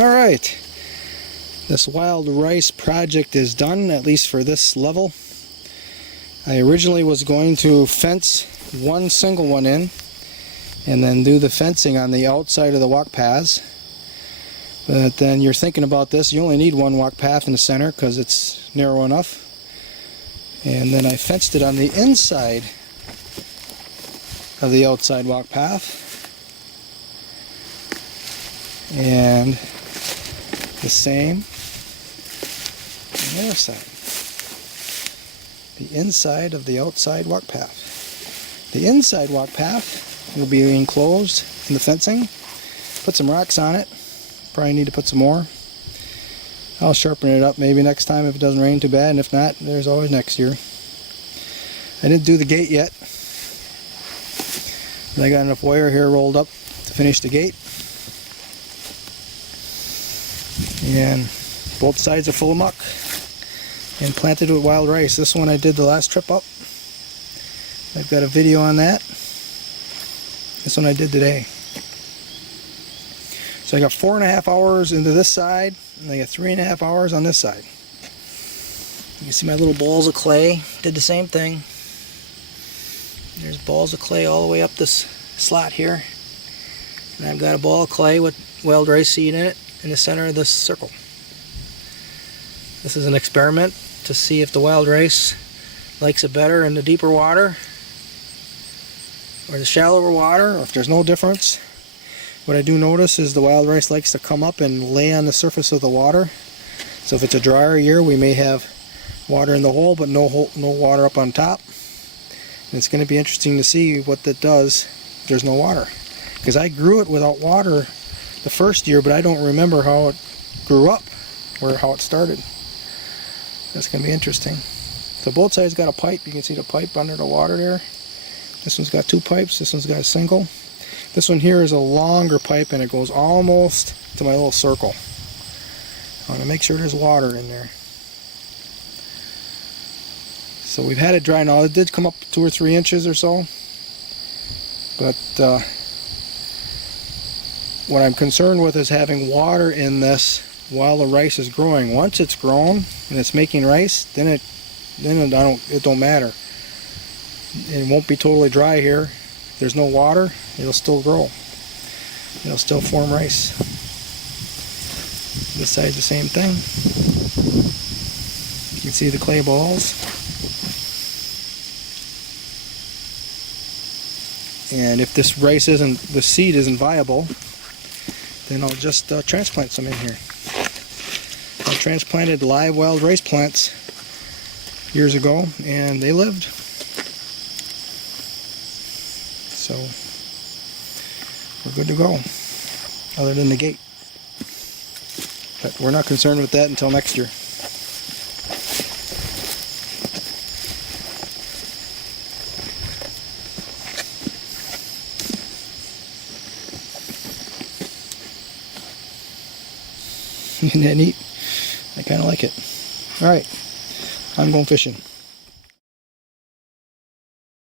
Alright, this wild rice project is done, at least for this level. I originally was going to fence one single one in and then do the fencing on the outside of the walk paths. But then you're thinking about this, you only need one walk path in the center because it's narrow enough. And then I fenced it on the inside of the outside walk path. And the same on the other side. The inside of the outside walk path. The inside walk path will be enclosed in the fencing. Put some rocks on it. Probably need to put some more. I'll sharpen it up maybe next time if it doesn't rain too bad, and if not, there's always next year. I didn't do the gate yet. I got enough wire here rolled up to finish the gate. And both sides are full of muck and planted with wild rice. This one I did the last trip up. I've got a video on that. This one I did today. So I got 4.5 hours into this side, and I got 3.5 hours on this side. You can see my little balls of clay. Did the same thing. There's balls of clay all the way up this slot here. And I've got a ball of clay with wild rice seed in it in the center of this circle. This is an experiment to see if the wild rice likes it better in the deeper water or the shallower water, or if there's no difference. What I do notice is the wild rice likes to come up and lay on the surface of the water. So if it's a drier year, we may have water in the hole but no water up on top. And it's going to be interesting to see what that does if there's no water. Because I grew it without water the first year, but I don't remember how it grew up or how it started. That's going to be interesting. So both sides got a pipe. You can see the pipe under the water there. This one's got 2 pipes. This one's got a single. This one here is a longer pipe and it goes almost to my little circle. I want to make sure there's water in there. So we've had it dry now. It did come up 2 or 3 inches or so. But what I'm concerned with is having water in this while the rice is growing. Once it's grown and it's making rice, then it don't matter. It won't be totally dry here. If there's no water, it'll still grow. It'll still form rice. This side's the same thing. You can see the clay balls. And if this rice the seed isn't viable, then I'll just transplant some in here. I transplanted live wild rice plants years ago, and they lived. So we're good to go, other than the gate. But we're not concerned with that until next year. Isn't that neat? I kind of like it. Alright, I'm going fishing.